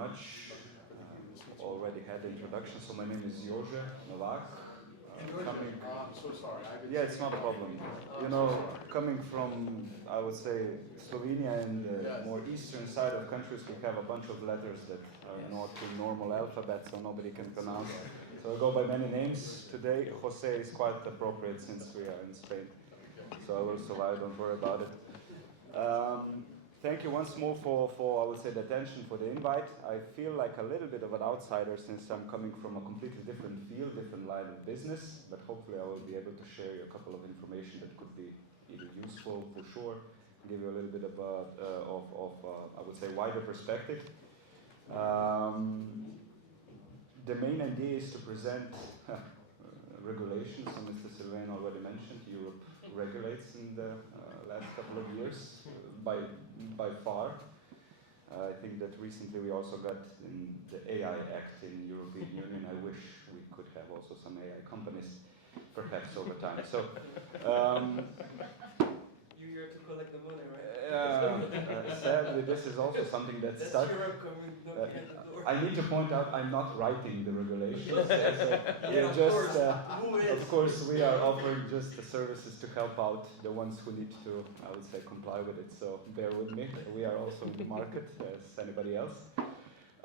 much. Already had the introduction. So my name is Jože Novak. I'm so sorry. Yeah, it's not a problem. You know, coming from, I would say, Slovenia and the more eastern side of countries, we have a bunch of letters that are not in normal alphabet, so nobody can pronounce. So I go by many names. Today, Jose is quite appropriate since we are in Spain. So I will survive, don't worry about it. Thank you once more for, I would say, the attention, for the invite. I feel like a little bit of an outsider since I'm coming from a completely different field, different line of business, but hopefully I will be able to share you a couple of information that could be either useful for sure, give you a little bit of I would say, wider perspective. The main idea is to present regulations. So Mr. Sylvain already mentioned, Europe regulates in the last couple of years by far. I think that recently we also got in the AI Act in European Union. I wish we could have also some AI companies, perhaps over time. So you're here to collect the money, right? Sadly, this is also something that's stuck. Europe coming knocking at the door. I need to point out I'm not writing the regulations. Of course, we are offering just the services to help out the ones who need to, I would say, comply with it. So bear with me. We are also in the market as anybody else.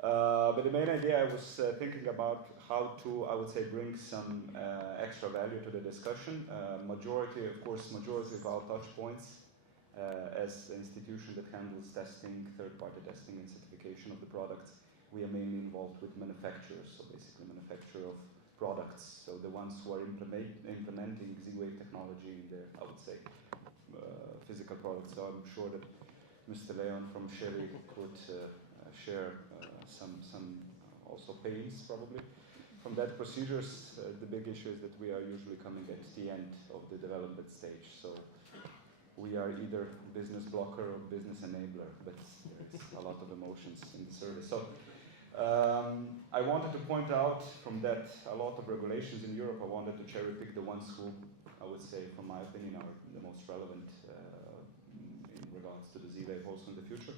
But the main idea, I was thinking about how to, I would say, bring some extra value to the discussion. Majority of our touch points as an institution that handles testing, third-party testing and certification of the products, we are mainly involved with manufacturers, so basically manufacturer of products, so the ones who are implementing Z-Wave technology in their, I would say, physical products. So I'm sure that Mr. Leon from Sherry could share some also pains probably from that procedures. The big issue is that we are usually coming at the end of the development stage, so we are either business blocker or business enabler, but there's a lot of emotions in the service. So I wanted to point out from that a lot of regulations in Europe. I wanted to cherry pick the ones who, I would say, from my opinion, are the most relevant in regards to the Z-Wave also in the future.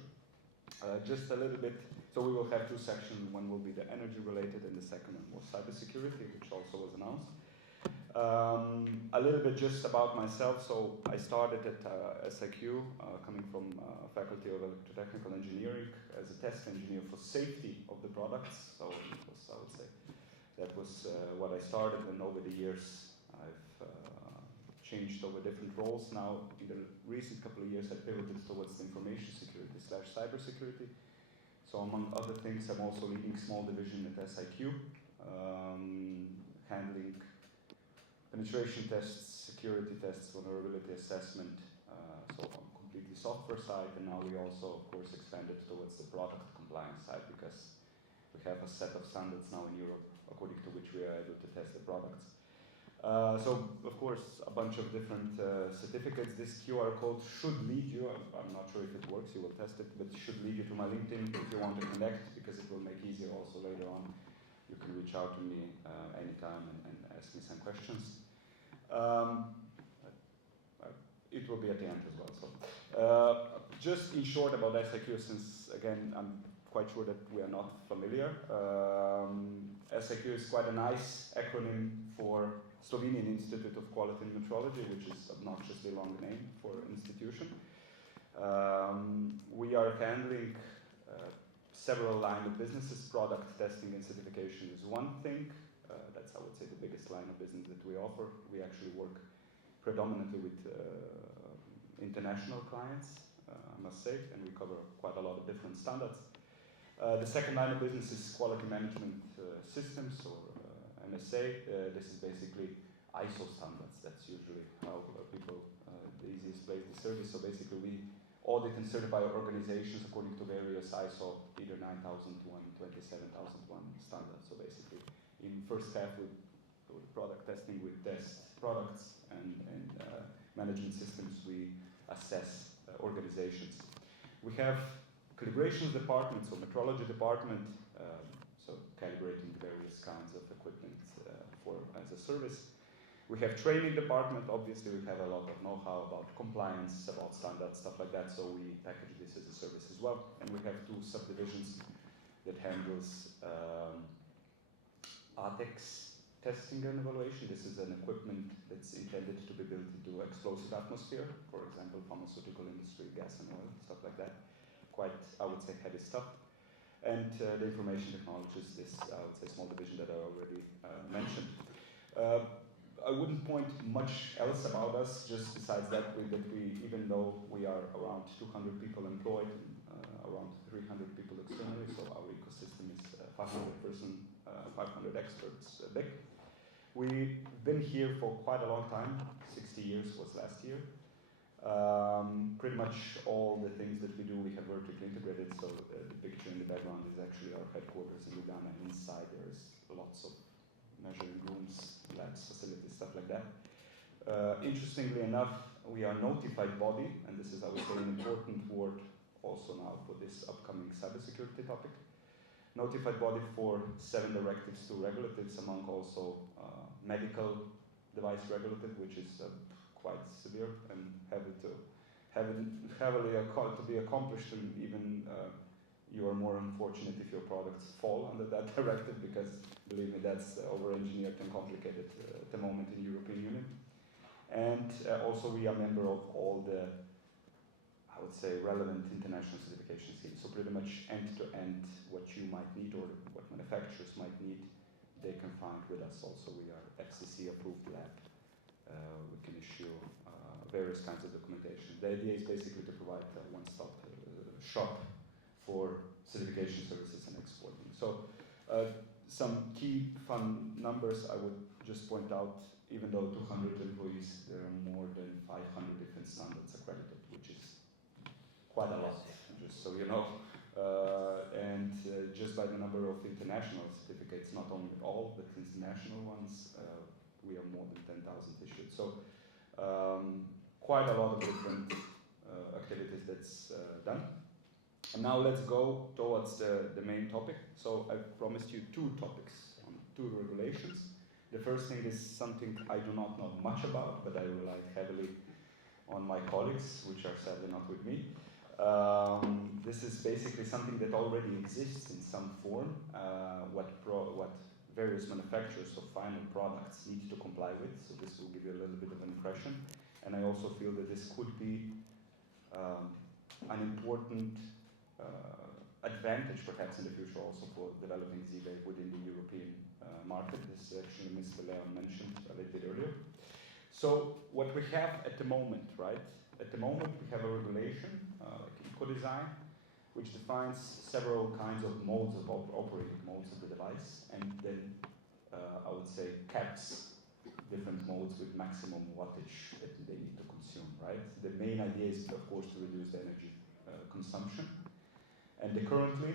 Just a little bit, so we will have two sections. One will be the energy related and the second one more cybersecurity, which also was announced. A little bit just about myself. So I started at SIQ, coming from Faculty of Electrotechnical Engineering as a test engineer for safety of the products. So it was, I would say, that was what I started, and over the years I've changed over different roles. Now, in the recent couple of years, I pivoted towards the information security / cybersecurity. So among other things, I'm also leading small division at SIQ, handling penetration tests, security tests, vulnerability assessment, so on completely software side, and now we also, of course, expanded towards the product compliance side because we have a set of standards now in Europe according to which we are able to test the products. So, of course, a bunch of different certificates. This QR code should lead you, I'm not sure if it works, you will test it, but it should lead you to my LinkedIn if you want to connect, because it will make easier also later on. You can reach out to me anytime and ask me some questions. It will be at the end as well. So, just in short about SIQ, since again I'm quite sure that we are not familiar. SIQ is quite a nice acronym for Slovenian Institute of Quality and Metrology, which is obnoxiously long name for institution. We are handling several line of businesses. Product testing and certification is one thing. That's, I would say, the biggest line of business that we offer. We actually work predominantly with international clients, I must say, and we cover quite a lot of different standards. The second line of business is quality management systems, or MSA. This is basically ISO standards. That's usually how people, the easiest place to service. So basically we audit and certify organizations according to various ISO, either 9001, 27001 standards. So basically in first half we do the product testing, we test products, and management systems we assess organizations. We have calibrations department, so metrology department, so calibrating various kinds of equipment as a service. We have training department. Obviously, we have a lot of know-how about compliance, about standards, stuff like that. So we package this as a service as well. And we have two subdivisions. that handles ATEX testing and evaluation. This is an equipment that's intended to be built into explosive atmosphere, for example, pharmaceutical industry, gas and oil, stuff like that. Quite, I would say, heavy stuff. And the information technologies, this, I would say, small division that I already mentioned. I wouldn't point much else about us, just besides that we, even though we are around 200 people employed, around 300 people externally, so our ecosystem is 500 experts big. We've been here for quite a long time, 60 years was last year. Pretty much all the things that we do, we have vertically integrated, so the picture in the background is actually our headquarters in Ljubljana, and inside there's lots of measuring rooms, labs, facilities, stuff like that. Interestingly enough, we are a notified body, and this is, I would say, an important word also now for this upcoming cybersecurity topic. Notified body for 7 directives, 2 regulatives, among also medical device regulative, which is quite severe and heavily to be accomplished, and even you are more unfortunate if your products fall under that directive, because believe me, that's over-engineered and complicated at the moment in the European Union. And also we are member of all the, I would say, relevant international certification schemes. So pretty much end-to-end what you might need or what manufacturers might need, they can find with us. Also we are FCC approved lab. We can issue various kinds of documentation. The idea is basically to provide a one-stop shop for certification services and exporting. So some key fun numbers I would just point out. Even though 200 employees, there are more than 500 different standards accredited, which is quite a lot, just so you know. And just by the number of international certificates, not only all, but international ones, we have more than 10,000 issued. So quite a lot of different activities that's done. And now let's go towards the main topic. So I promised you 2 topics on 2 regulations. The first thing is something I do not know much about, but I rely heavily on my colleagues, which are sadly not with me. This is basically something that already exists in some form, what various manufacturers of final products need to comply with, so this will give you a little bit of an impression. And I also feel that this could be an important advantage perhaps in the future also for developing Z-Wave within the European market. This actually Mr. Leon mentioned a little bit earlier. So what we have at the moment, right? At the moment we have a regulation, like eco-design, which defines several kinds of modes of operating modes of the device, and then I would say caps different modes with maximum wattage that they need to consume, right? The main idea is, of course, to reduce the energy consumption. And currently,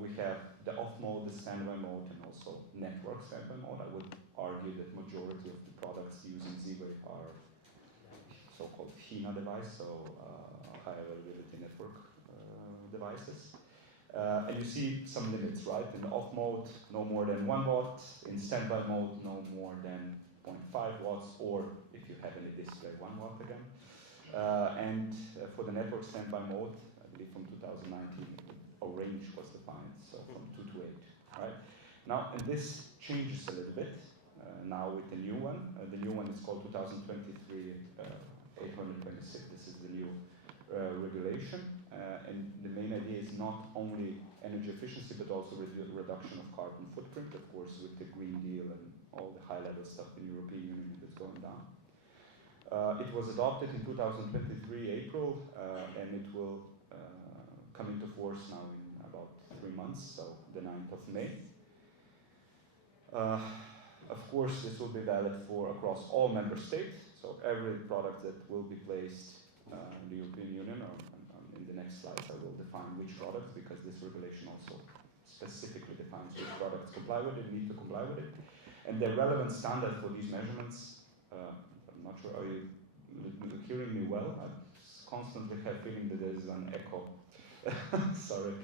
we have the off mode, the standby mode, and also network standby mode. I would argue that majority of the products using Z-Wave are so-called HINA device, so high availability network devices. And you see some limits, right? In the off mode, no more than 1 watt. In standby mode, no more than 0.5 watts, or if you have any display, 1 watt again. And for the network standby mode, I believe from 2019, a range was defined, so from 2 to 8, right? Now, and this changes a little bit now with the new one. The new one is called 2023-826. This is the new regulation. And the main idea is not only energy efficiency, but also reduction of carbon footprint, of course, with the Green Deal and all the high-level stuff in the European Union that's going down. It was adopted in 2023 April, and it will come into force now in about 3 months, so the 9th of May. Of course, this will be valid for across all member states, so every product that will be placed in the European Union, or in the next slides I will define which products, because this regulation also specifically defines which products comply with it, need to comply with it. And the relevant standard for these measurements, I'm not sure, are you hearing me well? I constantly have feeling that there is an echo. Sorry.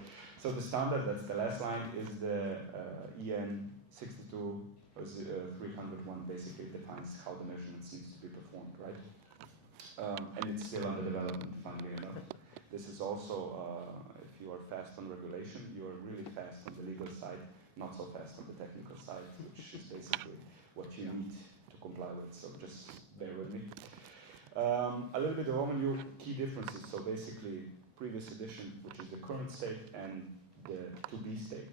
So the standard, that's the last line, is the EN 62301, basically defines how the measurements needs to be performed, right? And it's still under development, funnily enough. This is also, if if you are fast on regulation, you are really fast on the legal side, not so fast on the technical side, which is basically what you need to comply with. So just bear with me. A little bit of overview, key differences. So basically, previous edition, which is the current state, and the to-be state.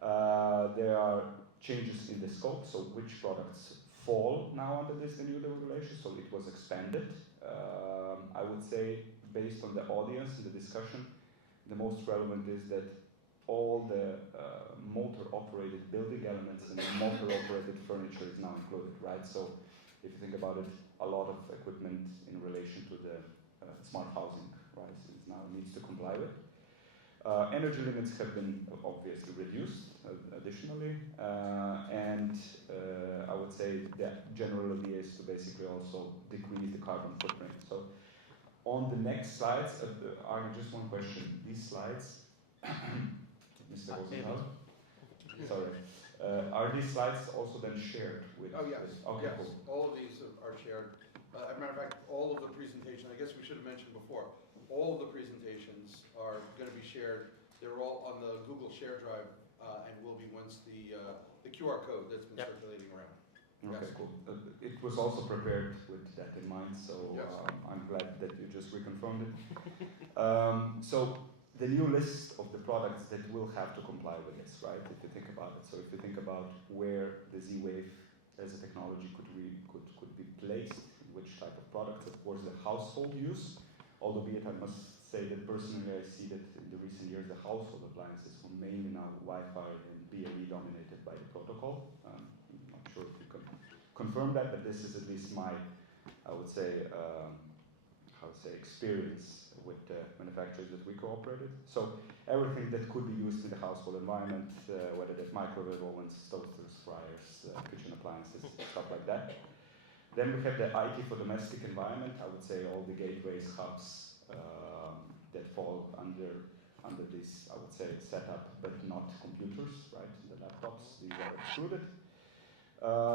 There are changes in the scope, so which products fall now under this new regulation, so it was expanded. I would say, based on the audience and the discussion, the most relevant is that all the motor-operated building elements and the motor-operated furniture is now included, right? So if you think about it, a lot of equipment in relation to the smart housing, right, is now needs to comply with. Energy limits have been obviously reduced additionally, and I would say the general idea is to basically also decrease the carbon footprint. So on the next slides, just one question. These slides, Mr. Rosenthal, sorry, are these slides also then shared with? Oh yes, Okay, yes. cool. All of these are shared. As a matter of fact, all of the presentation, I guess we should have mentioned before, all of the presentations are going to be shared. They're all on the Google Share Drive and will be once the QR code that's been circulating around. Okay, Yes. cool. It was also prepared with that in mind, so Yes. I'm glad that you just reconfirmed it. So the new list of the products that will have to comply with this, right? If you think about it, so if you think about where the Z-Wave as a technology could be placed, which type of products, of course, the household use. Although, be it, I must say that personally, I see that in the recent years, the household appliances were mainly now Wi-Fi and BLE dominated by the protocol. I'm not sure if you can confirm that, but this is at least my, I would say, experience with the manufacturers that we cooperated. So everything that could be used in the household environment, whether that's microwave ovens, toasters, fryers, kitchen appliances, stuff like that. Then we have the IT for domestic environment. I would say all the gateways, hubs that fall under this, I would say, setup, but not computers, right? The laptops, these are excluded.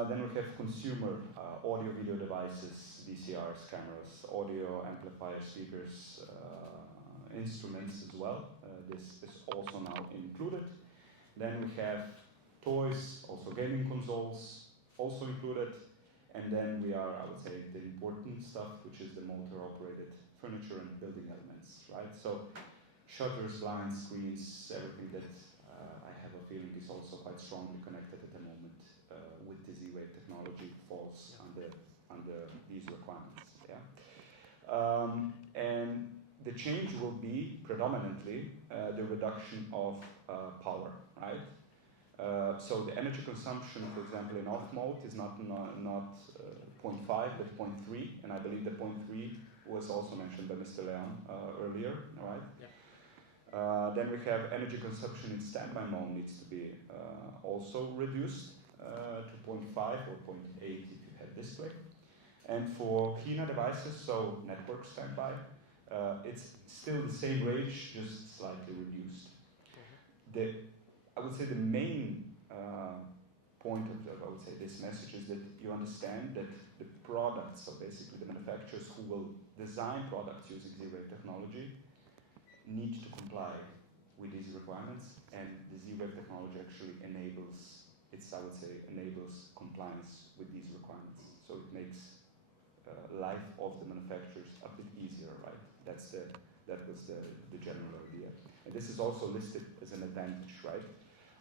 Then we have consumer audio video devices, VCRs, cameras, audio amplifier speakers, instruments as well. This is also now included. Then we have toys, also gaming consoles, also included. And then we are, I would say, the important stuff, which is the motor-operated furniture and building elements, right? So shutters, blinds, screens, everything that I have a feeling is also quite strongly connected at the moment with the Z-Wave technology falls under these requirements, yeah? And the change will be predominantly the reduction of power, right? So the energy consumption, for example, in off mode is not 0.5 but 0.3, and I believe the 0.3 was also mentioned by Mr. Leon earlier, all right? Yeah. Then we have energy consumption in standby mode needs to be also reduced to 0.5 or 0.8 if you have display. And for HINA devices, so network standby, it's still the same range, just slightly reduced. I would say the main point of I would say this message is that you understand that the products, so basically the manufacturers who will design products using Z-Wave technology need to comply with these requirements, and the Z-Wave technology actually enables compliance with these requirements. So it makes life of the manufacturers a bit easier, right? That was the general idea. And this is also listed as an advantage, right?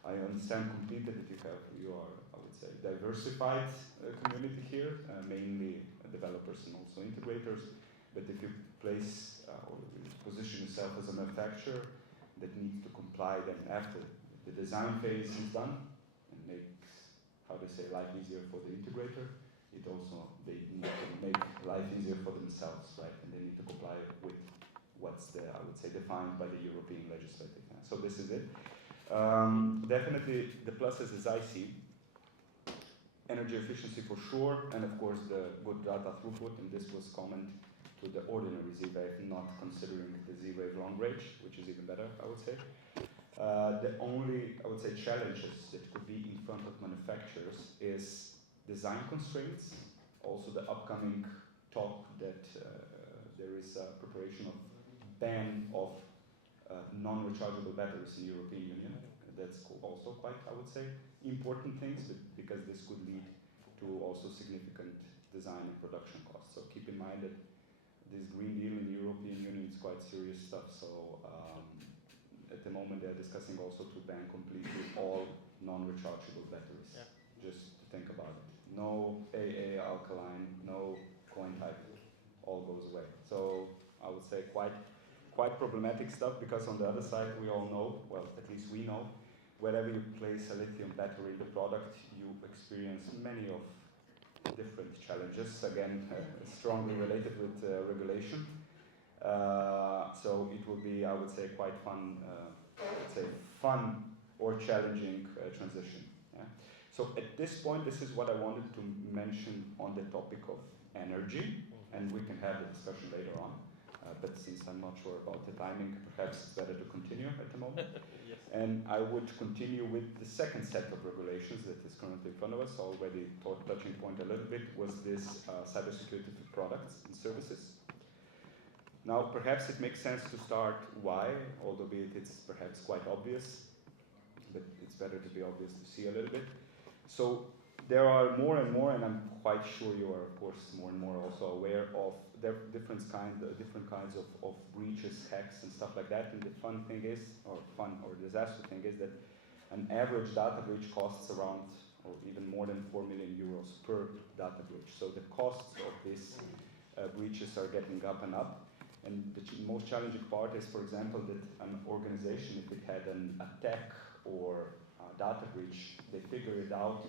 I understand completely that you are, I would say, diversified community here, mainly developers and also integrators. But if you place or position yourself as a manufacturer that needs to comply then after the design phase is done and makes, how they say, life easier for the integrator, they need to make life easier for themselves, right? And they need to comply with what's I would say, defined by the European legislative. So this is it. Definitely the pluses as I see, energy efficiency for sure, and of course the good data throughput, and this was common to the ordinary Z-Wave, not considering the Z-Wave long range, which is even better, I would say. The only, I would say, challenges that could be in front of manufacturers is design constraints, also the upcoming talk that there is a preparation of ban of non-rechargeable batteries in the European Union. That's also quite, I would say, important things, because this could lead to also significant design and production costs. So keep in mind that this Green Deal in the European Union is quite serious stuff. So at the moment they're discussing also to ban completely all non-rechargeable batteries. Yeah. Just to think about it. No AA alkaline, no coin type, all goes away. So I would say quite problematic stuff, because on the other side we all know, well, at least we know, wherever you place a lithium battery in the product, you experience many of different challenges, again, strongly related with regulation. So it will be, I would say, quite fun, fun or challenging transition. Yeah? So at this point, this is what I wanted to mention on the topic of energy, and we can have the discussion later on. But since I'm not sure about the timing, perhaps it's better to continue at the moment. Yes. And I would continue with the second set of regulations that is currently in front of us. Already touching point a little bit was this cybersecurity for products and services. Now, perhaps it makes sense to start why, although it's perhaps quite obvious, but it's better to be obvious to see a little bit. So there are more and more, and I'm quite sure you are, of course, more and more also aware of different kinds of breaches, hacks, and stuff like that. And the fun or disaster thing is that an average data breach costs around, or even more than 4 million euros per data breach. So the costs of these breaches are getting up and up. And the most challenging part is, for example, that an organization, if it had an attack or a data breach, they figure it out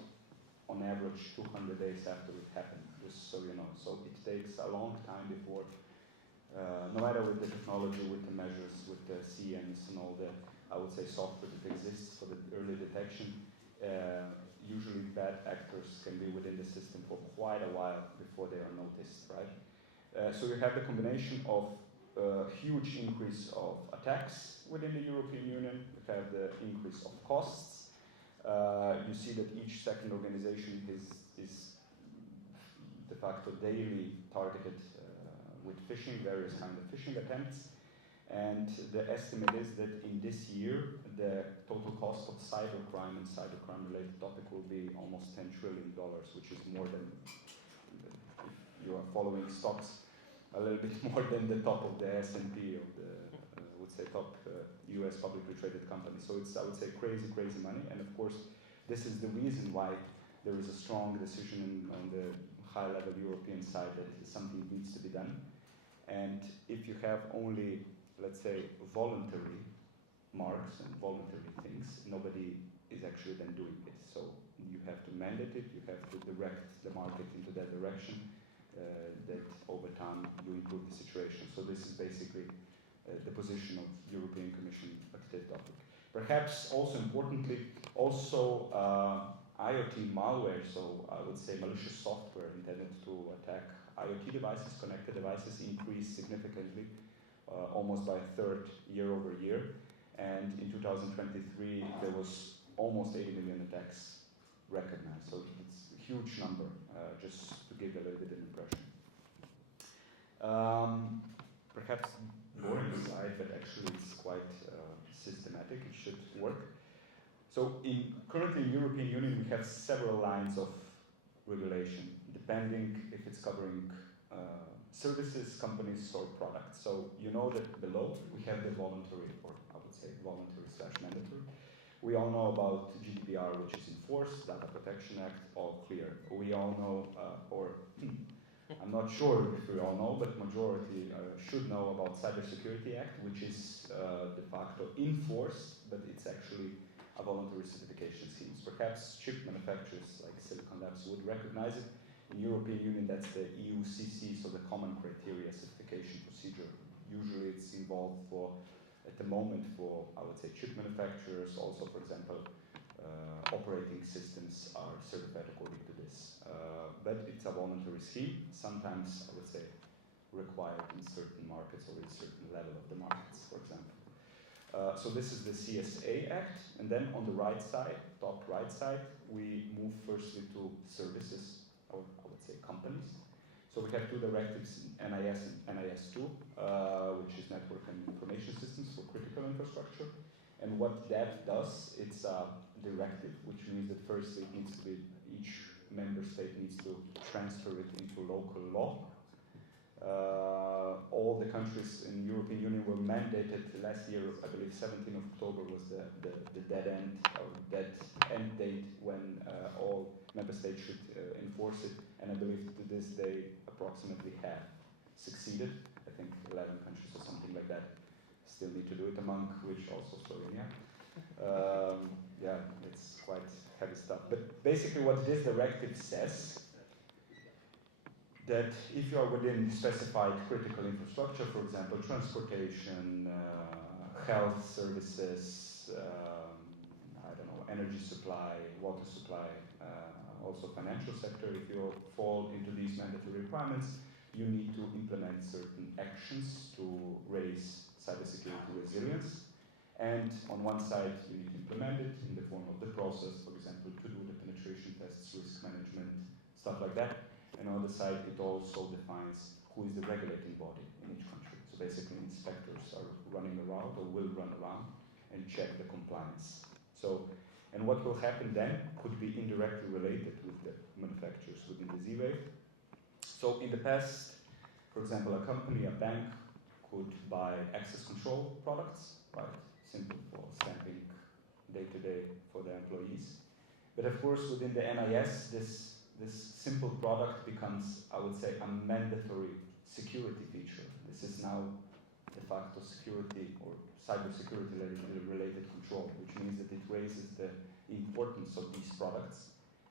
on average 200 days after it happened, just so you know. So it takes a long time before, no matter with the technology, with the measures, with the CMs and all the, I would say, software that exists for the early detection, usually bad actors can be within the system for quite a while before they are noticed, right? So you have the combination of huge increase of attacks within the European Union, you have the increase of costs. You see that each second organization is de facto daily targeted with phishing, various kinds of phishing attempts. And the estimate is that in this year, the total cost of cybercrime and cybercrime related topic will be almost $10 trillion, which is more than, if you are following stocks, a little bit more than the top of the S&P of the, I would say, top US publicly traded company. So it's, I would say, crazy money. And of course, this is the reason why there is a strong decision on the high-level European side that something needs to be done. And if you have only, let's say, voluntary marks and voluntary things, nobody is actually then doing it. So you have to mandate it, you have to direct the market into that direction, that over time you improve the situation. So this is basically the position of European Commission at that topic. Perhaps also importantly, also IoT malware, so I would say malicious software intended to attack IoT devices, connected devices, increased significantly, almost by a third year over year. And in 2023, there was almost 80 million attacks recognized. So it's a huge number, just to give a little bit of an impression. Perhaps boring slide, but actually it's quite systematic. It should work. So currently in European Union, we have several lines of regulation, depending if it's covering services, companies, or products. So you know that below we have the voluntary, or I would say voluntary/mandatory. We all know about GDPR, which is enforced, Data Protection Act, all clear. We all know, I'm not sure if we all know, but majority should know about Cybersecurity Act, which is de facto enforced, but it's actually a voluntary certification scheme. Perhaps chip manufacturers like Silicon Labs would recognize it. In European Union, that's the EUCC, so the Common Criteria Certification Procedure. Usually it's involved for, at the moment, for, I would say, chip manufacturers. Also, for example, operating systems are certified according to this. But it's a voluntary scheme, sometimes, I would say, required in certain markets or in certain level of the markets, for example. So this is the CSA Act, and then on the right side, top right side, we move firstly to services, or I would say companies. So we have two directives, NIS and NIS2, which is Network and Information Systems for Critical Infrastructure. And what that does, it's a directive, which means that firstly it needs to be, each member state needs to transfer it into local law. All the countries in the European Union were mandated last year, I believe 17th of October was the dead end, or dead end date when all member states should enforce it. And I believe to this day approximately have succeeded. I think 11 countries or something like that still need to do it, among which also Slovenia. Yeah, it's quite heavy stuff. But basically what this directive says, that if you are within specified critical infrastructure, for example, transportation, health services, I don't know, energy supply, water supply, also financial sector, if you fall into these mandatory requirements, you need to implement certain actions to raise cybersecurity resilience. And on one side, you need to implement it in the form of the process, for example, to do the penetration tests, risk management, stuff like that. And on the other side, it also defines who is the regulating body in each country. So basically, inspectors are running around or will run around and check the compliance. So, and what will happen then could be indirectly related with the manufacturers within the Z-Wave. So in the past, for example, a company, a bank, could buy access control products, right? Simple for stamping day-to-day for their employees. But of course, within the NIS, this simple product becomes, I would say, a mandatory security feature. This is now de facto security or cybersecurity related control, which means that it raises the importance of these products,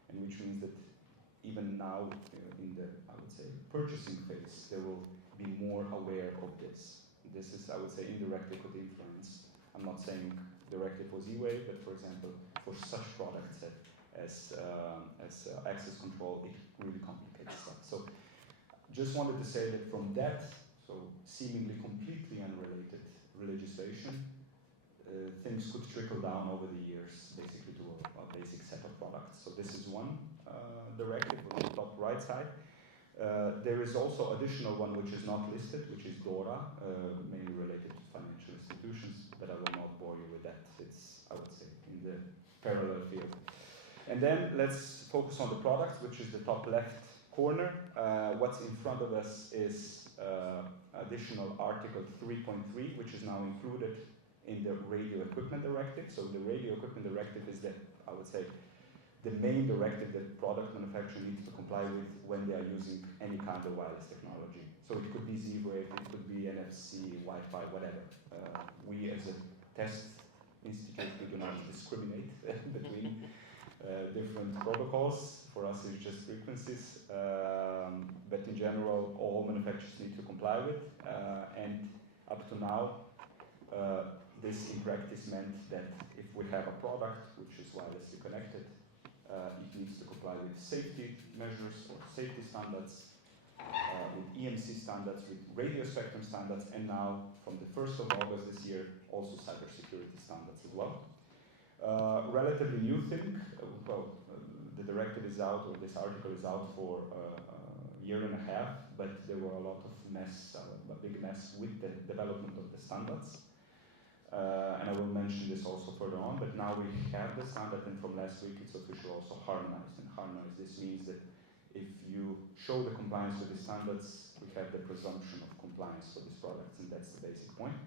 and which means that even now in the, I would say, purchasing phase, they will be more aware of this. This is, I would say, indirectly could influence. I'm not saying directly for Z-Wave, but for example, for such products that as access control, it really complicates stuff. So just wanted to say that from that, so seemingly completely unrelated legislation, things could trickle down over the years, basically to a basic set of products. So this is one directive on the top right side. There is also additional one which is not listed, which is DORA, mainly related to financial institutions, but I will not bore you with that. It's, I would say, in the parallel field. And then let's focus on the products, which is the top left corner. What's in front of us is additional Article 3.3, which is now included in the Radio Equipment Directive. So the Radio Equipment Directive is the, I would say, the main directive that product manufacturer needs to comply with when they are using any kind of wireless technology. So it could be Z-Wave, it could be NFC, Wi-Fi, whatever. We as a test institute, we do not discriminate between different protocols. For us, it's just frequencies. But in general, all manufacturers need to comply with. And up to now, this in practice meant that if we have a product which is wirelessly connected, it needs to comply with safety measures or safety standards, with EMC standards, with radio spectrum standards, and now from the 1st of August this year, also cybersecurity standards as well. Relatively new thing, the directive is out, or this article is out for a year and a half, but there were a lot of mess, a big mess with the development of the standards. And I will mention this also further on, but now we have the standard, and from last week it's officially also harmonized. And harmonized, this means that if you show the compliance with the standards, we have the presumption of compliance for these products, and that's the basic point.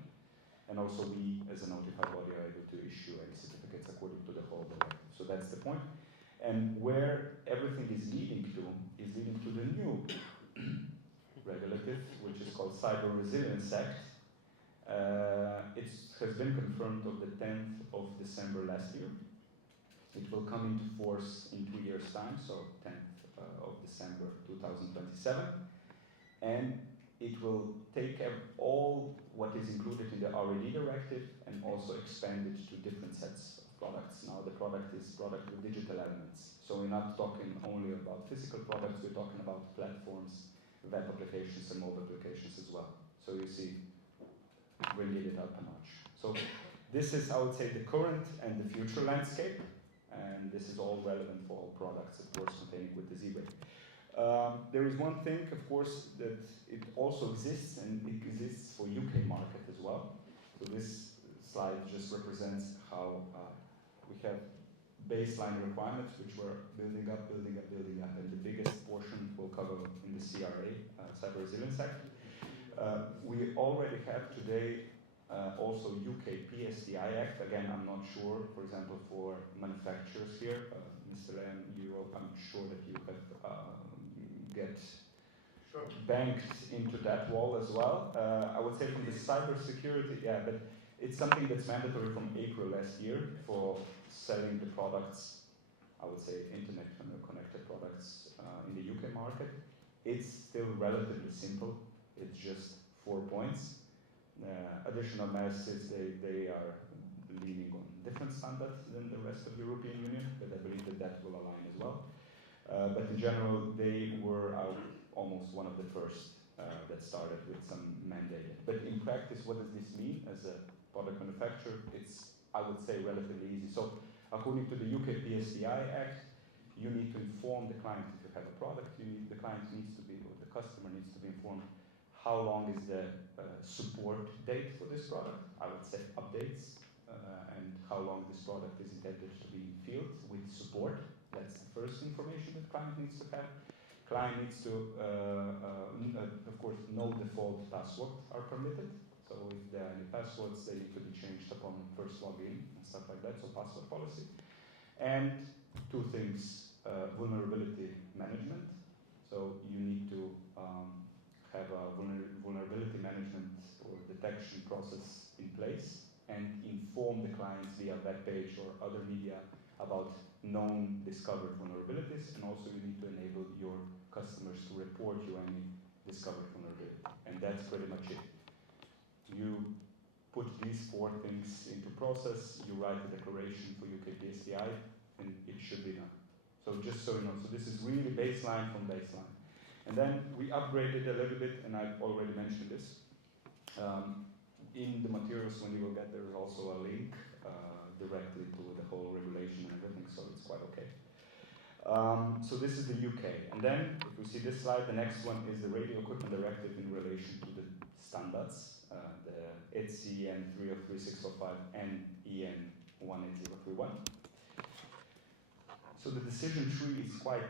And also we, as a notified body, are able to issue any certificates according to the whole directive. So that's the point. And where everything is leading to the new regulative, which is called Cyber Resilience Act. It has been confirmed on the 10th of December last year. It will come into force in 2 years' time, so 10th of December 2027. And it will take all what is included in the RED directive and also expand it to different sets of products. Now the product is product with digital elements. So we're not talking only about physical products, we're talking about platforms, web applications and mobile applications as well. So you see, bringing it up a notch. So this is, I would say, the current and the future landscape, and this is all relevant for all products, of course, containing with the Z-Wave. There is one thing, of course, that it also exists, and it exists for UK market as well. So this slide just represents how we have baseline requirements, which we're building up, and the biggest portion will cover in the CRA, Cyber Resilience Act. We already have today also UK PSTI Act. Again, I'm not sure, for example, for manufacturers here, Mr. Lam, I'm sure that you have get banked into that wall as well. I would say from the cybersecurity, yeah, but it's something that's mandatory from April last year for selling the products, I would say internet connected products in the UK market. It's still relatively simple. It's just 4 points. Additional measures, they are leaning on different standards than the rest of the European Union, but I believe that that will align as well. But in general, they were almost one of the first that started with some mandated. But in practice, what does this mean as a product manufacturer? It's, I would say, relatively easy. So according to the UK PSTI Act, you need to inform the client if you have a product. The client needs to be, or the customer needs to be informed how long is the support date for this product. I would say updates, and how long this product is intended to be in field with support. That's the first information that client needs to have. Client needs to, of course, no default passwords are permitted. So if there are any passwords, they need to be changed upon first login and stuff like that. So password policy. And two things, vulnerability management. So you need to have a vulnerability management or detection process in place and inform the clients via web page or other media about known discovered vulnerabilities, and also you need to enable your customers to report you any discovered vulnerability. And that's pretty much it. You put these 4 things into process, you write a declaration for UK PSTI, and it should be done. So just so you know, so this is really baseline from baseline. And then we upgraded a little bit, and I've already mentioned this. In the materials, when you will get, there is also a link directly to the whole regulation and everything, so it's quite okay. So this is the UK. And then, if we see this slide, the next one is the Radio Equipment Directive in relation to the standards, the ETSI EN 303605 and EN 18031. So the decision tree is quite,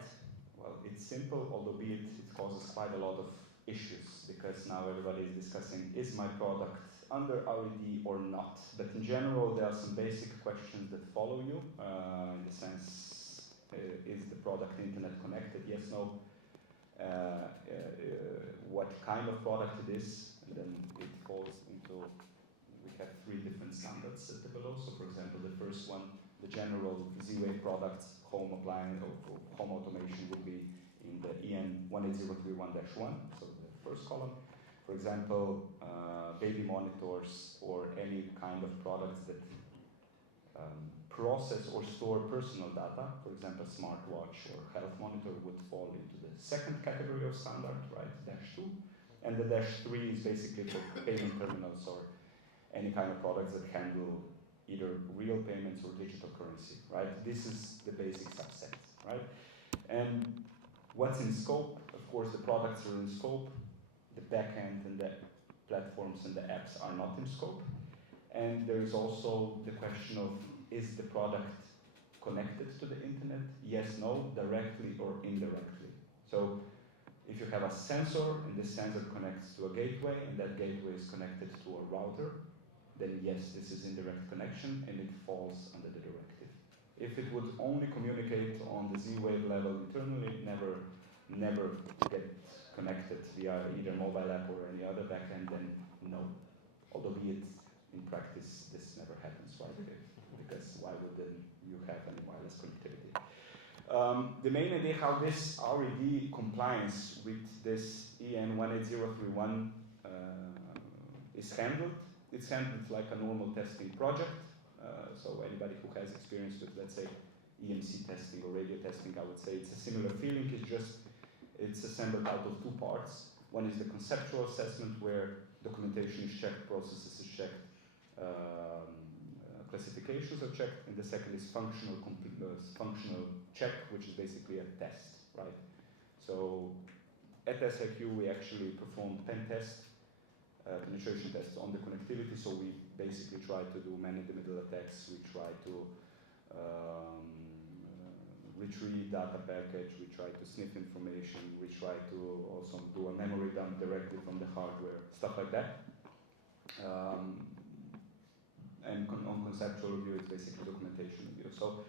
well, it's simple, although it causes quite a lot of issues, because now everybody is discussing, is my product under RED or not? But in general, there are some basic questions that follow you, in the sense, is the product internet connected? Yes, no. What kind of product it is? And then it falls into, we have 3 different standards set below. So for example, the first one, the general Z-Wave products, home appliance or home automation would be in the EN 18031-1, so the first column. For example, baby monitors or any kind of products that process or store personal data, for example, smartwatch or health monitor would fall into the second category of standard, right, -2. And the -3 is basically for payment terminals or any kind of products that handle either real payments or digital currency, right? This is the basic subset, right? And what's in scope? Of course, the products are in scope. The backend and the platforms and the apps are not in scope. And there is also the question of, is the product connected to the internet? Yes, no, directly or indirectly. So if you have a sensor and the sensor connects to a gateway and that gateway is connected to a router, then yes, this is indirect connection and it falls under the directive. If it would only communicate on the Z-Wave level internally, never get connected via either mobile app or any other backend, then no. Although be it in practice, this never happens, right? Because why would then you have any wireless connectivity? The main idea how this RED compliance with this EN 18031 is handled. It's handled like a normal testing project. So anybody who has experience with, let's say, EMC testing or radio testing, I would say it's a similar feeling. It's assembled out of 2 parts. One is the conceptual assessment, where documentation is checked, processes is checked, classifications are checked, and the second is functional check, which is basically a test, right? So at SIQ we actually perform pen tests, penetration tests on the connectivity. So we basically try to do man-in-the-middle attacks. We try to retrieve data package. We try to sniff information. We try to also do a memory dump directly from the hardware, stuff like that. And on conceptual review, it's basically documentation review. So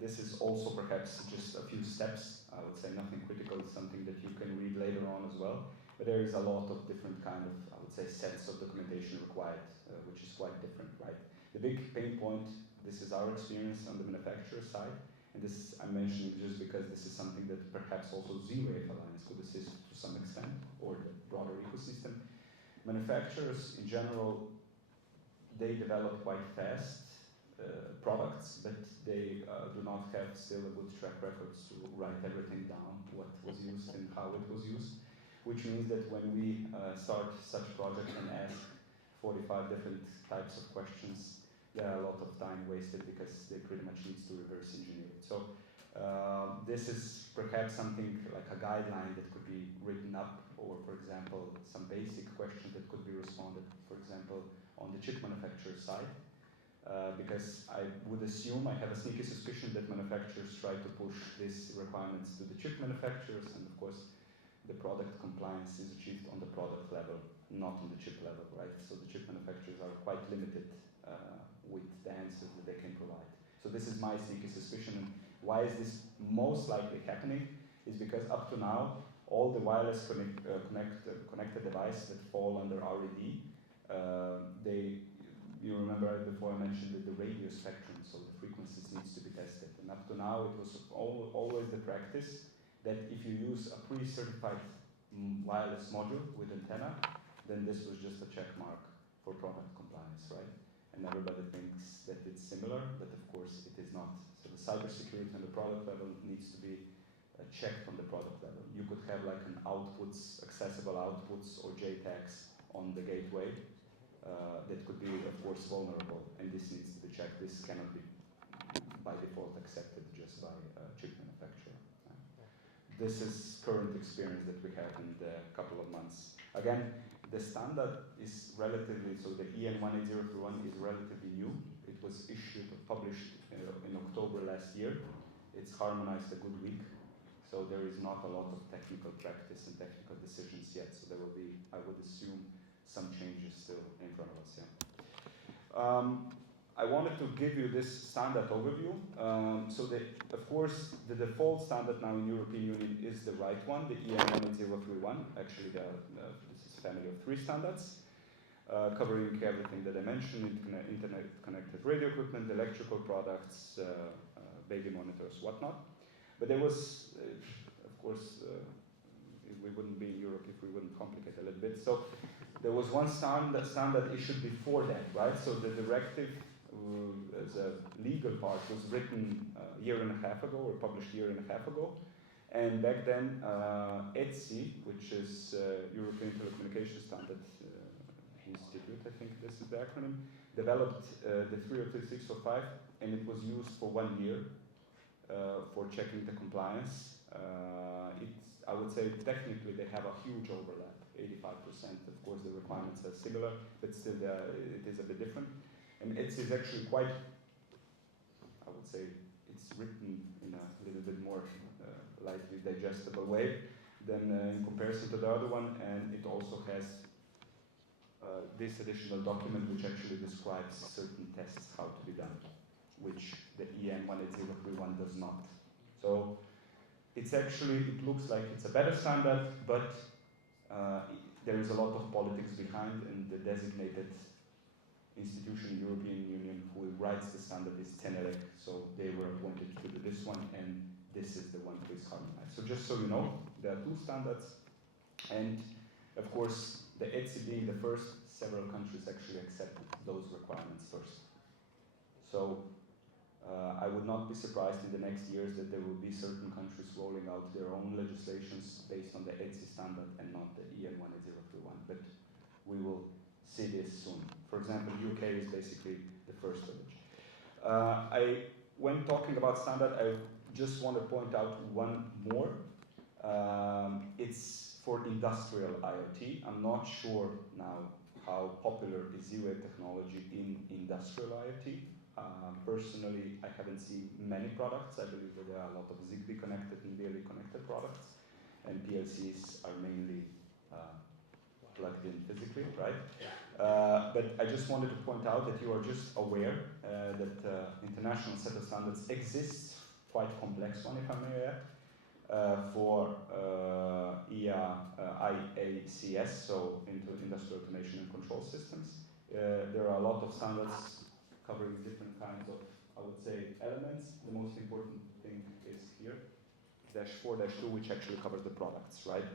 this is also perhaps just a few steps. I would say nothing critical, something that you can read later on as well. But there is a lot of different kind of, I would say, sets of documentation required, which is quite different, right? The big pain point, this is our experience on the manufacturer side, and this I'm mentioning just because this is something that perhaps also Z-Wave Alliance could assist to some extent, or the broader ecosystem. Manufacturers in general, they develop quite fast products, but they do not have still a good track record to write everything down, what was used and how it was used. Which means that when we start such projects and ask 45 different types of questions, there are a lot of time wasted because they pretty much need to reverse engineer it. So this is perhaps something like a guideline that could be written up, or for example, some basic questions that could be responded, for example, on the chip manufacturer side. Because I would assume, I have a sneaky suspicion that manufacturers try to push these requirements to the chip manufacturers, and of course, the product compliance is achieved on the product level, not on the chip level, right? So the chip manufacturers are quite limited with the answers that they can provide. So this is my sneaky suspicion. And why is this most likely happening? Is because up to now, all the wireless connected devices that fall under RED, you remember before I mentioned that the radio spectrum, so the frequencies needs to be tested. And up to now, it was always the practice that if you use a pre-certified wireless module with antenna, then this was just a check mark for product compliance, right? And everybody thinks that it's similar, but of course it is not. So the cybersecurity on the product level needs to be checked on the product level. You could have like an outputs, accessible outputs or JTAGs on the gateway that could be, of course, vulnerable, and this needs to be checked. This cannot be by default accepted just by chip manufacturer. This is current experience that we have in the couple of months. Again, the standard is relatively, so the EN 18031 is relatively new. It was published in October last year. It's harmonized a good week, so there is not a lot of technical practice and technical decisions yet. So there will be, I would assume, some changes still in front of us. Yeah. I wanted to give you this standard overview. Of course, the default standard now in European Union is the right one, the EN 18031. Actually, this is a family of 3 standards, covering everything that I mentioned: internet-connected radio equipment, electrical products, baby monitors, whatnot. But there was, of course, we wouldn't be in Europe if we wouldn't complicate a little bit. So there was one standard issued before that, right? So the directive, as a legal part, was written a year and a half ago, or published a year and a half ago. And back then, ETSI, which is European Telecommunications Standard Institute, I think this is the acronym, developed the 303.645, and it was used for 1 year for checking the compliance. I would say technically they have a huge overlap, 85%. Of course, the requirements are similar, but still it is a bit different. And ETSI is actually quite, I would say, it's written in a little bit more lightly digestible way than in comparison to the other one, and it also has this additional document which actually describes certain tests how to be done, which the EN 18031 does not. So it's actually, it looks like it's a better standard, but there is a lot of politics behind, and the designated institution in the European Union who writes the standard is TENELEC, so they were appointed to do this one, and this is the one who is harmonized. So just so you know, there are 2 standards, and of course, the ETSI being the first, several countries actually accepted those requirements first. So I would not be surprised in the next years that there will be certain countries rolling out their own legislations based on the ETSI standard and not the EN 18031, but we will see this soon. For example, UK is basically the first village. When talking about standard, I just want to point out one more. It's for industrial IoT. I'm not sure now how popular is Z-Wave technology in industrial IoT. Personally, I haven't seen many products. I believe that there are a lot of Zigbee connected and BLE connected products, and PLCs are mainly plugged in physically, right? But I just wanted to point out that you are just aware that international set of standards exists, quite complex one if I may add, for IACS, so into industrial automation and control systems. There are a lot of standards covering different kinds of, I would say, elements. The most important thing is here, -4-2, which actually covers the products, right?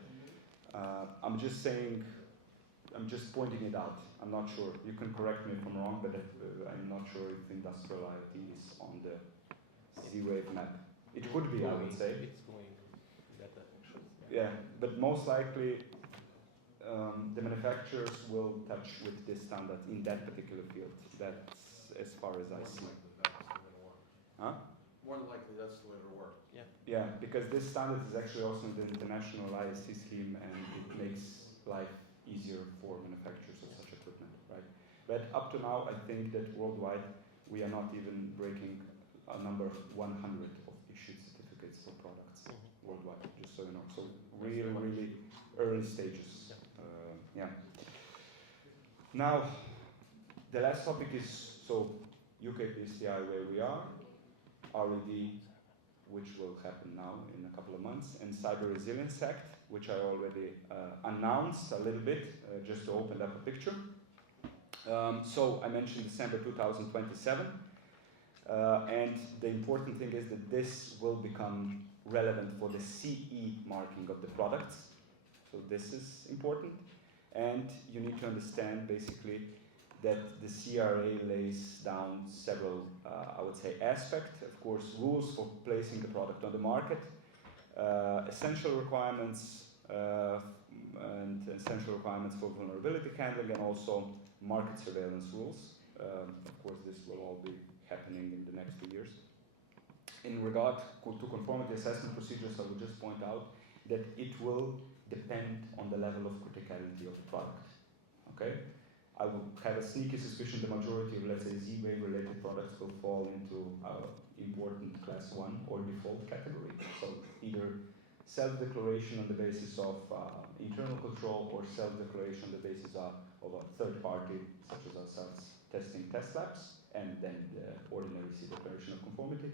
I'm just saying, I'm just pointing it out. I'm not sure. You can correct me if I'm wrong, but I'm not sure if industrial IoT is on the Z-Wave map. It could be, I would say. It's going in that direction. Yeah, but most likely the manufacturers will touch with this standard in that particular field. That's as far as I see. Huh? More than likely, that's the way it'll work. Yeah. Yeah, because this standard is actually also in the international IST scheme, and it makes life easier for manufacturers of such equipment, right? But up to now, I think that worldwide we are not even breaking a number 100 of issued certificates for products worldwide, just so you know. So really, really early stages. Yeah. Now, the last topic is, so UK PSTI where we are, RED, which will happen now in a couple of months, and Cyber Resilience Act, which I already announced a little bit, just to open up a picture. So I mentioned December 2027, and the important thing is that this will become relevant for the CE marking of the products. So this is important, and you need to understand basically that the CRA lays down several, I would say, aspects. Of course, rules for placing the product on the market, essential requirements, and essential requirements for vulnerability handling, and also market surveillance rules. Of course, this will all be happening in the next 2 years. In regard to conformity assessment procedures, I will just point out that it will depend on the level of criticality of the product. Okay? I will have a sneaky suspicion the majority of, let's say, Z-Wave related products will fall into important class 1 or default category. So either self-declaration on the basis of internal control, or self-declaration on the basis of a third party, such as ourselves, testing test labs, and then the ordinary C declaration of conformity.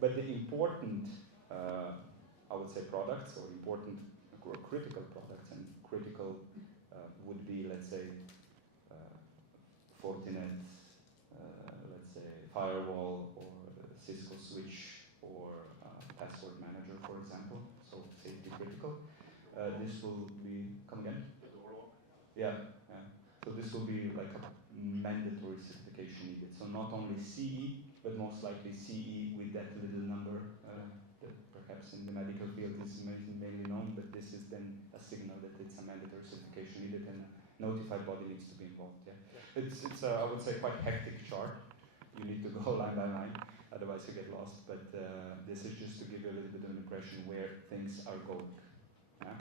But the important, I would say, products, or important or critical products, and critical would be, let's say, Fortinet, let's say, firewall, or Cisco switch, or password manager, for example, so safety critical. This will be, come again? Yeah, yeah. So this will be like a mandatory certification needed. So not only CE, but most likely CE with that little number that perhaps in the medical field is mainly known, but this is then a signal that it's a mandatory certification needed, and a notified body needs to be involved. Yeah. It's I would say, quite hectic chart. You need to go line by line, otherwise you get lost. But this is just to give you a little bit of an impression where things are going.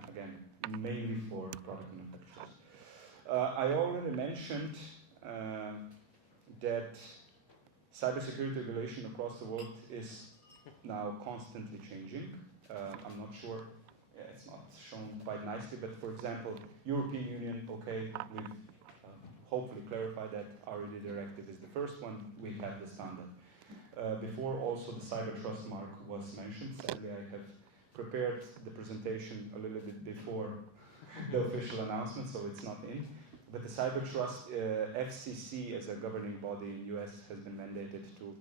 Again, mainly for product manufacturers. I already mentioned that cybersecurity regulation across the world is now constantly changing. I'm not sure, it's not shown quite nicely, but for example, European Union, okay, we've hopefully clarified that RED directive is the first one. We have the standard. Before, also the cyber trust mark was mentioned. Sadly, I have prepared the presentation a little bit before the official announcement, so it's not in. But the cyber trust, FCC as a governing body in US has been mandated to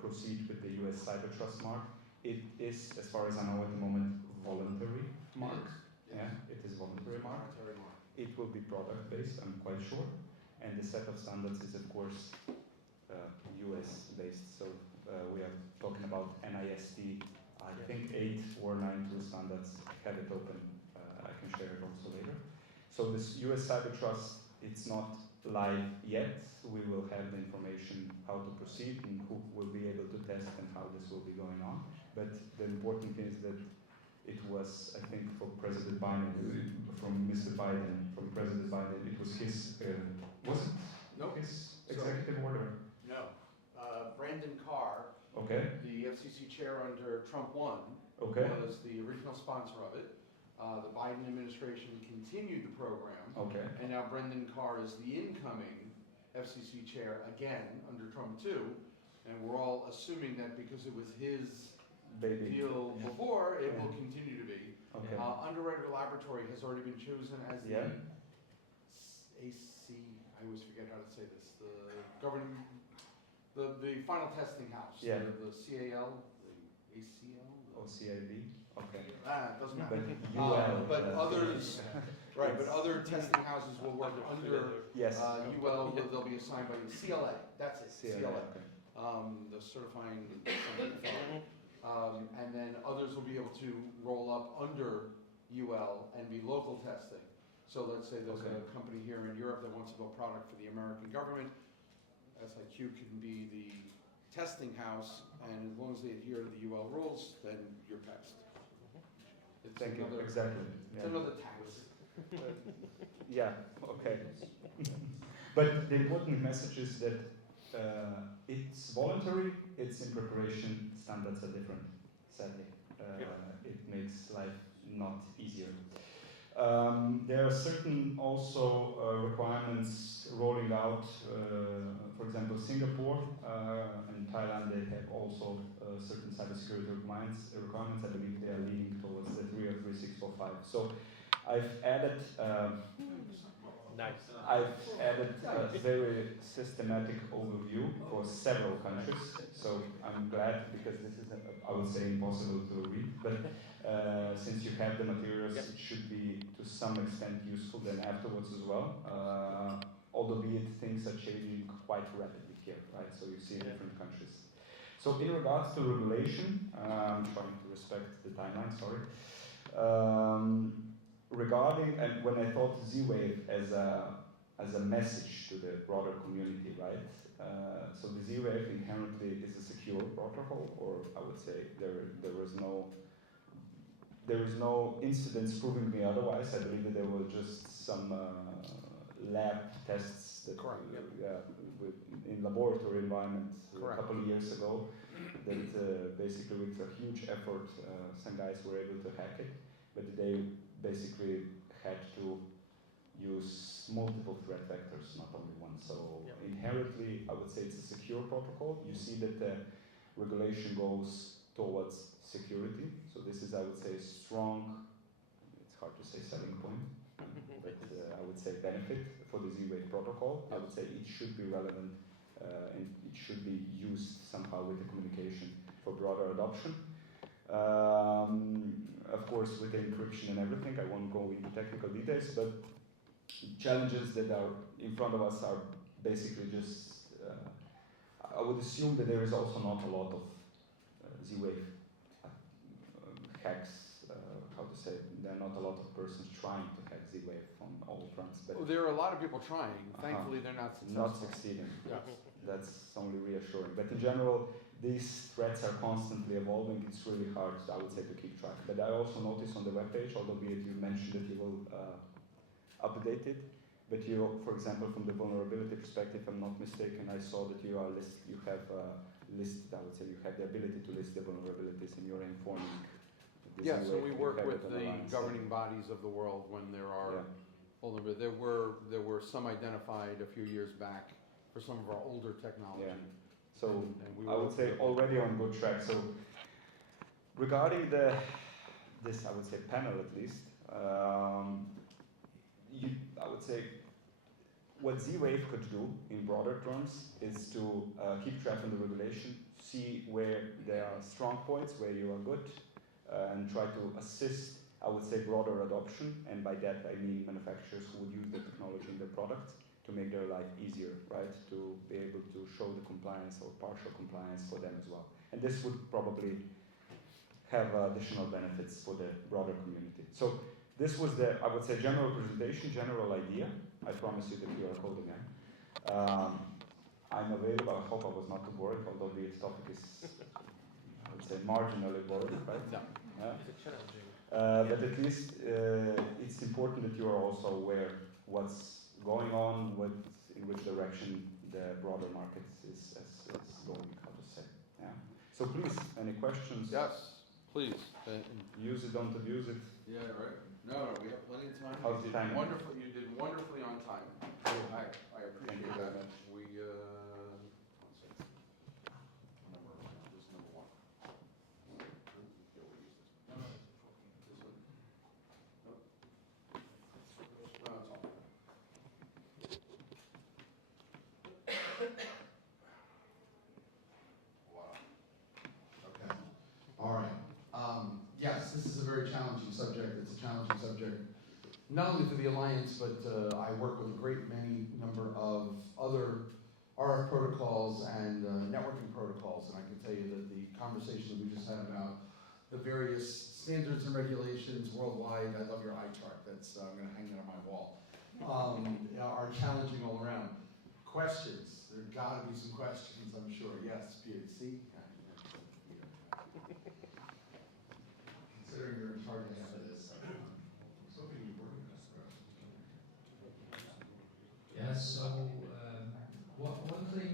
proceed with the US cyber trust mark. It is, as far as I know at the moment, voluntary mark. Yeah, it is voluntary mark. It will be product based, I'm quite sure. And the set of standards is, of course, US based. So we are talking about NIST, I think 8492 standards. I have it open, I can share it also later. So this US cyber trust, it's not live yet. We will have the information how to proceed and who will be able to test and how this will be going on. But the important thing is that it was, I think, for President Biden, from Mr. Biden, from President Biden, it was his, was it? No. His executive order? No. Brandon Carr, Okay, the FCC chair under Trump 1, okay, was the original sponsor of it. The Biden administration continued the program, okay, and now Brendan Carr is the incoming FCC chair again under Trump 2, and we're all assuming that because it was his baby. deal Yeah. before, it Yeah. will continue to be. Okay, Underwriter Laboratory has already been chosen as the Yeah. AC, I always forget how to say this, the governing, the final testing house. Yeah. The CAL, the ACL? OCID, okay. It doesn't But matter. UL. But others, right, but other testing houses will work under Yes. UL, they'll be assigned by the CLA, that's it, CLA, CLA. okay. The certifying authority. And then others will be able to roll up under UL and be local testing. So let's say there's Okay. a company here in Europe that wants to build product for the American government. SIQ can be the testing house, and as long as they adhere to the UL rules, then you're passed. It's Thank you, another, exactly. it's Yeah. another tax. Yeah, okay. But the important message is that it's voluntary, it's in preparation, standards are different, sadly. It makes life not easier. There are certain also requirements rolling out, for example, Singapore and Thailand, they have also certain cybersecurity requirements. I believe they are leaning towards the 303.645. So I've added a very systematic overview for several countries. So I'm glad, because this is, I would say, impossible to read. But since you have the materials, it should be to some extent useful then afterwards as well. Albeit things are changing quite rapidly here, right? So you see different countries. So in regards to regulation, I'm trying to respect the timeline, sorry. Regarding, and when I thought Z-Wave as a message to the broader community, right? So the Z-Wave inherently is a secure protocol, or I would say there is no incidents proving me otherwise. I believe that there were just some lab tests that in laboratory environments a couple of years ago that basically with a huge effort some guys were able to hack it, but they basically had to use multiple threat vectors, not only one. So inherently, I would say it's a secure protocol. You see that the regulation goes towards security. So this is, I would say, strong, it's hard to say selling point, but I would say benefit for the Z-Wave protocol. I would say it should be relevant and it should be used somehow with the communication for broader adoption. Of course, with the encryption and everything, I won't go into technical details, but challenges that are in front of us are basically just, I would assume that there is also not a lot of Z-Wave hacks, how to say, there are not a lot of persons trying to hack Z-Wave on all fronts. But There are a lot of people trying. Thankfully, they're not successful. not succeeding. Yes. That's only reassuring. But in general, these threats are constantly evolving. It's really hard, I would say, to keep track. But I also noticed on the webpage, although you mentioned that you will update it, but you, for example, from the vulnerability perspective, if I'm not mistaken, I saw that you have listed, I would say, you have the ability to list the vulnerabilities and you're informing. Yeah, so we work with the governing bodies of the world when there are vulnerabilities. There were some identified a few years back for some of our older technology. Yeah. So and we I would say already on good track. So regarding this, I would say panel at least, I would say what Z-Wave could do in broader terms is to keep track on the regulation, see where there are strong points, where you are good, and try to assist, I would say, broader adoption. And by that I mean manufacturers who would use the technology in their products to make their life easier, right? To be able to show the compliance or partial compliance for them as well. And this would probably have additional benefits for the broader community. So this was the, I would say, general presentation, general idea. I promise you that you are called again. I'm available. I hope I was not too boring, although the topic is, I would say, marginally boring, right? No. It's challenging. But at least it's important that you are also aware what's going on, in which direction the broader market is going, how to say. Yeah. So please, any questions? Yes, please. Use it, don't abuse it. Yeah, right. No, we have plenty of time. How's the time? You did wonderfully on time. I appreciate that. We, one second. This is number one. Here, we'll use this. No, no, this one. Nope. No, it's all right. Wow. Okay. All right. Yes, this is a very challenging subject. It's a challenging subject, not only for the Alliance, but I work with a great many number of other RF protocols and networking protocols, and I can tell you that the conversation that we just had about the various standards and regulations worldwide, I love your eye chart. That's I'm going to hang that on my wall. Are challenging all around. Questions? There's got to be some questions, I'm sure. Yes, PhD. Considering you're in charge of this, I was hoping you were going to ask questions. Yes, so one thing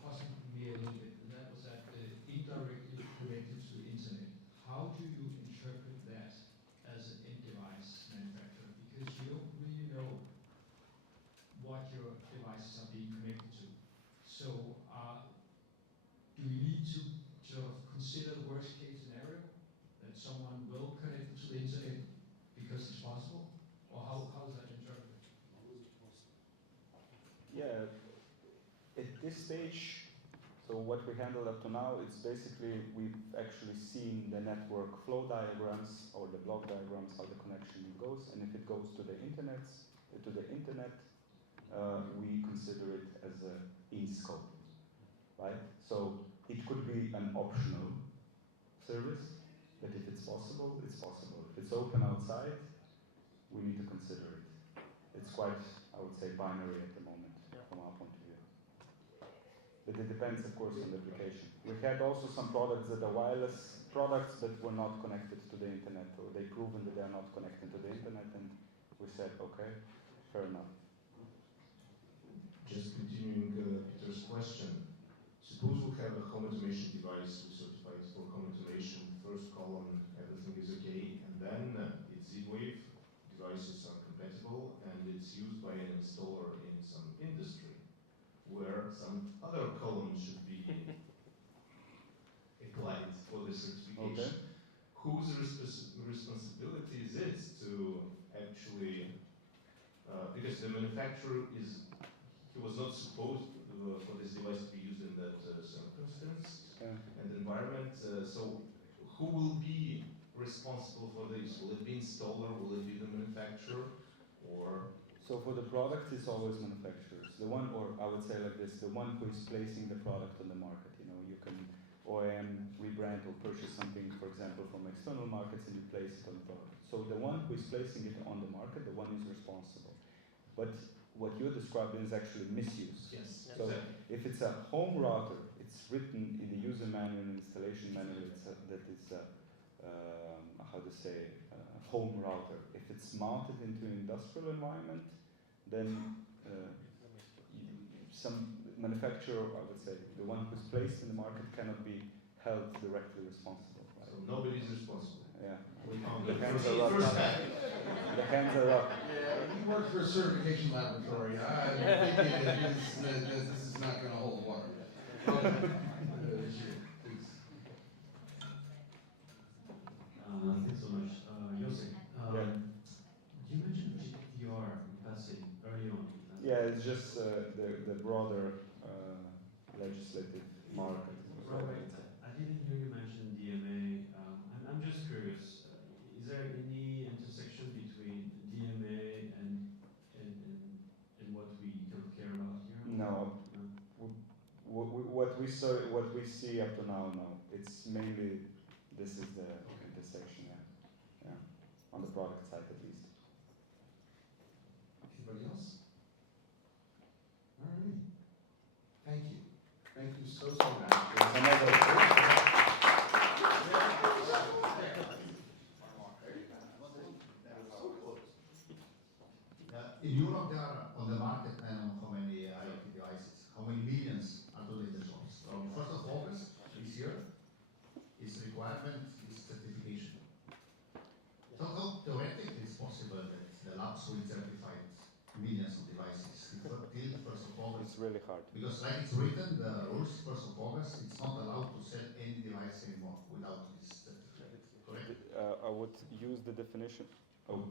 puzzled me a little bit, and that was that indirectly connected to the internet. How do you interpret that as an end device manufacturer? Because you don't really know what your devices are being connected to. So do you need to sort of consider the worst case scenario? That someone will connect to the internet because it's possible? Or how is that interpreted? Yeah, at this stage, so what we handle up to now, it's basically we've actually seen the network flow diagrams or the block diagrams, how the connection goes, and if it goes to the internet, we consider it as a in-scope, right? So it could be an optional service, but if it's possible, it's possible. If it's open outside, we need to consider it. It's quite, I would say, binary at the moment from our point of view. But it depends, of course, on the application. We had also some products that are wireless products that were not connected to the internet, or they proven that they are not connected to the internet, and we said, okay, fair enough. Just continuing Peter's question, suppose we have a home automation device, we certify it for home automation, first column, everything is okay, and then it's Z-Wave, devices are compatible, and it's used by an installer in some industry, where some other column should be applied for the certification. Okay. Whose responsibility is it to actually, because the manufacturer he was not supposed for this device to be used in that circumstance and environment. So who will be responsible for this? Will it be installer? Will it be the manufacturer? Or So for the product, it's always manufacturers. The one, or I would say like this, the one who is placing the product on the market. You know, you can OEM, rebrand, or purchase something, for example, from external markets, and you place it on the product. So the one who is placing it on the market, the one is responsible. But what you're describing is actually misuse. yes, So exactly. if it's a home router, it's written in the user manual and installation manual that it's a how to say home router. If it's mounted into an industrial environment, then some manufacturer, I would say, the one who's placed in the market cannot be held directly responsible. Right? So nobody's responsible. Yeah. We found The the hands are up. first time. The hands are up. Yeah, you work for a certification laboratory. I'm thinking that this is not going to hold water. Please. Thanks so much. Jože, Yeah. you mentioned GDPR passing early on. Yeah, it's just the broader legislative market. Right. I didn't hear you mention DMA. I'm just curious. Is there any intersection between DMA and what we kind of care about here? No. What we see up to now, no. It's mainly this is the intersection, yeah. On the product side at least. Anybody else? All right. Thank you. Thank you so much. There's another. In Europe, there are on the market, I don't know how many IoT devices, how many millions are today in the shops. From 1st of August this year, its requirement is certification. So theoretically, it's possible that the labs will certify millions of devices till 1st of August. It's really hard. Because like it's written, the rules 1st of August, it's not allowed to sell any device anymore without this certificate. Correct? I would use the definition. Oh,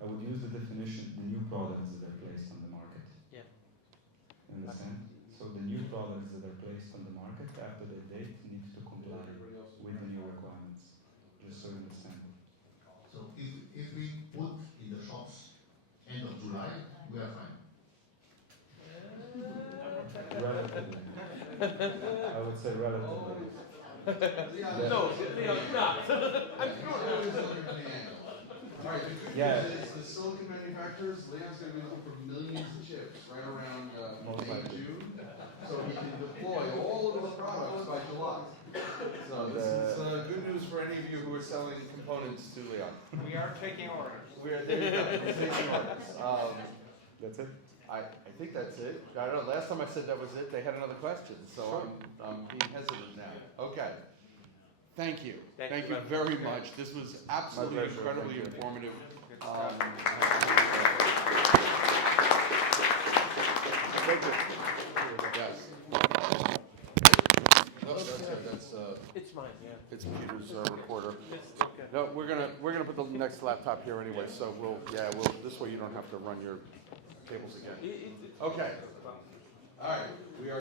I would use the definition, the new products that are placed on the market. Yeah. Understand? So the new products that are placed on the market after their date need to comply with the new requirements. Just so you understand. So if we put in the shops end of July, we are fine. Relatively. I would say relatively. No, not. I'm sure. All right, the good news is the silicon manufacturers, Leon's going to be looking for millions of chips right around May, June, so he can deploy all of his products by July. So this is good news for any of you who are selling components to Leon. We are taking orders. There you go, we're taking orders. That's it? I think that's it. I don't know, last time I said that was it, they had another question, so I'm being hesitant now. Okay. Thank you. Thank you very much. This was absolutely incredibly informative. Thank you. Yes. No, that's It's mine, yeah. it's Peter's recorder. Yes, okay. No, we're gonna put the next laptop here anyway, so we'll this way you don't have to run your cables again. Okay. All right, we are.